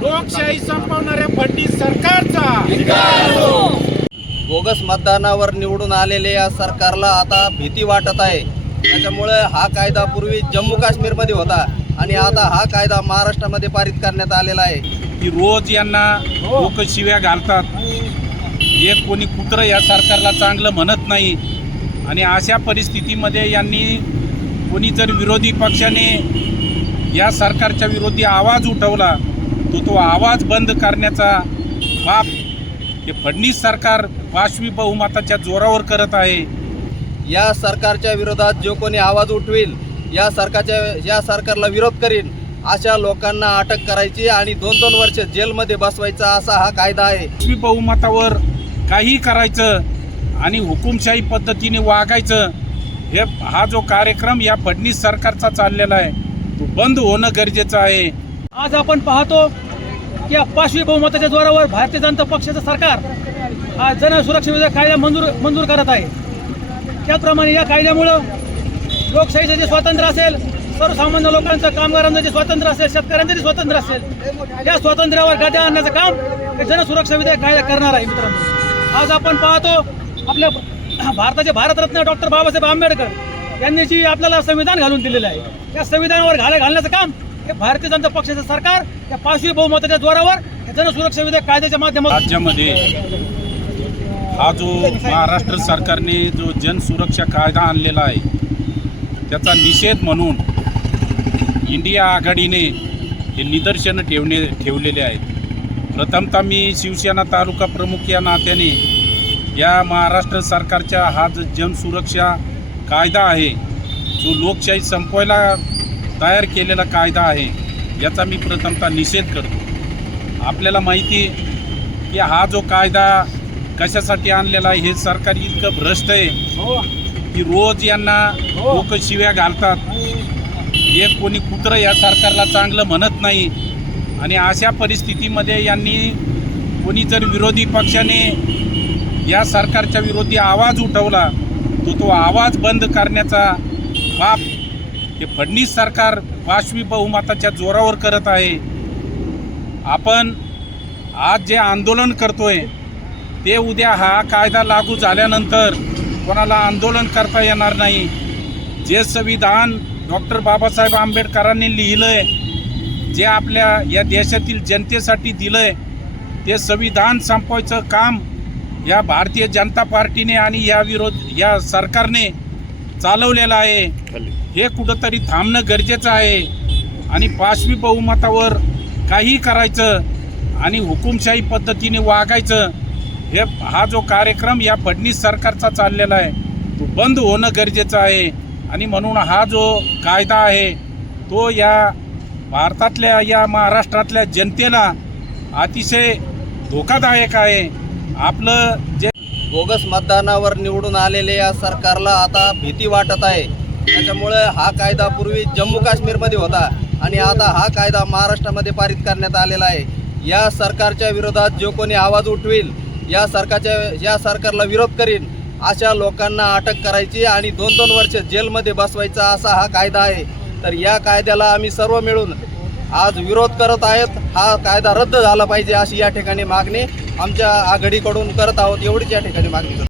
लोकशाही संपवणाऱ्या फडणवीस सरकारचा. बोगस मतदानावर निवडून आलेल्या या सरकारला आता भीती वाटत आहे. त्याच्यामुळे हा कायदा पूर्वी जम्मू काश्मीरमध्ये होता आणि आता हा कायदा महाराष्ट्रामध्ये पारित करण्यात आलेला आहे. की रोज यांना लोक शिव्या घालतात. एक कोणी कुत्रं या सरकारला चांगलं म्हणत नाही. आणि अशा परिस्थितीमध्ये यांनी कोणी जर विरोधी पक्षाने या सरकारच्या विरोधी आवाज उठवला तो तो आवाज बंद करण्याचा बाप हे फडणीस सरकार पाशवी बहुमताच्या जोरावर करत आहे. या सरकारच्या विरोधात जो कोणी आवाज उठवेल या सरकारच्या या सरकारला विरोध करीन अशा लोकांना अटक करायची आणि दोन दोन वर्ष जेलमध्ये बसवायचा असा हा कायदा आहे. पाशवी बहुमतावर काही करायचं आणि हुकुमशाही पद्धतीने वागायचं हे हा जो कार्यक्रम या फडणीस सरकारचा चाललेला आहे तो बंद होणं गरजेचं आहे. आज आपण पाहतो की या पाचवी बहुमताच्या जोरावर भारतीय जनता पक्षाचं सरकार हा जन सुरक्षा कायदा मंजूर मंजूर करत आहे. त्याचप्रमाणे या कायद्यामुळं लोकशाहीचं जे स्वातंत्र्य असेल सर्वसामान्य लोकांचं कामगारांचं जे स्वातंत्र्य असेल शेतकऱ्यांचं जे स्वातंत्र्य असेल त्या स्वातंत्र्यावर गाद्या आणण्याचं काम हे जनसुरक्षा विधेयक कायदा करणार आहे मित्रांनो. आज आपण पाहतो आपल्या भारताचे भारतरत्न डॉक्टर बाबासाहेब आंबेडकर यांनी जी आपल्याला संविधान घालून दिलेलं आहे त्या संविधानावर घाला घालण्याचं काम हे भारतीय जनता पक्षाचं सरकार या पाचवी बहुमताच्या जोरावर हे जनसुरक्षा विधेयक कायद्याच्या माध्यमातून राज्यामध्ये हा जो महाराष्ट्र सरकारने जो जनसुरक्षा कायदा आणलेला आहे त्याचा निषेध म्हणून इंडिया आघाडीने हे निदर्शनं ठेवणे ठेवलेले आहेत. प्रथमतः मी शिवसेना तालुका प्रमुख या नात्याने या महाराष्ट्र सरकारच्या हा जो जनसुरक्षा कायदा आहे जो लोकशाही संपवायला तयार केलेला कायदा आहे याचा मी प्रथमतः निषेध करतो. आपल्याला माहिती की हा जो कायदा कशासाठी आणलेला आहे हे सरकार इतकं भ्रष्ट आहे की रोज यांना लोक शिव्या घालतात. एक कोणी कुत्रं या सरकारला चांगलं म्हणत नाही. आणि अशा परिस्थितीमध्ये यांनी कोणी जर विरोधी पक्षाने या सरकारच्या विरोधी आवाज उठवला तो तो आवाज बंद करण्याचा बाप हे फडणीस सरकार वाशवी बहुमताच्या जोरावर करत आहे. आपण आज जे आंदोलन करतोय ते उद्या हा कायदा लागू झाल्यानंतर कोणाला आंदोलन करता येणार नाही. जे संविधान डॉक्टर बाबासाहेब आंबेडकरांनी लिहिलंय जे आपल्या या देशातील जनतेसाठी दिलंय ते संविधान संपवायचं काम या भारतीय जनता पार्टीने आणि या विरोध या सरकारने चालवलेलं आहे. हे कुठंतरी थांबणं गरजेचं आहे. आणि पाशवी बहुमतावर काही करायचं आणि हुकुमशाही पद्धतीने वागायचं हे हा जो कार्यक्रम या फडणीस सरकारचा चाललेला आहे तो बंद होणं गरजेचं आहे. आणि म्हणून हा जो कायदा आहे तो या भारतातल्या या महाराष्ट्रातल्या जनतेला अतिशय धोकादायक आहे. आपलं जे बोगस मतदानावर निवडून आलेल्या या सरकारला आता भीती वाटत आहे. त्याच्यामुळे हा कायदा पूर्वी जम्मू काश्मीरमध्ये होता आणि आता हा कायदा महाराष्ट्रामध्ये पारित करण्यात आलेला आहे. या सरकारच्या विरोधात जो कोणी आवाज उठवेल या सरकारच्या या सरकारला विरोध करीन अशा लोकांना अटक करायची आणि दोन दोन वर्ष जेलमध्ये बसवायचा असा हा कायदा आहे. तर या कायद्याला आम्ही सर्व मिळून आज विरोध करत आहेत. हा कायदा रद्द झाला पाहिजे अशी या ठिकाणी मागणी आमच्या आघाडीकडून करत आहोत. एवढीच या ठिकाणी मागणी करतो.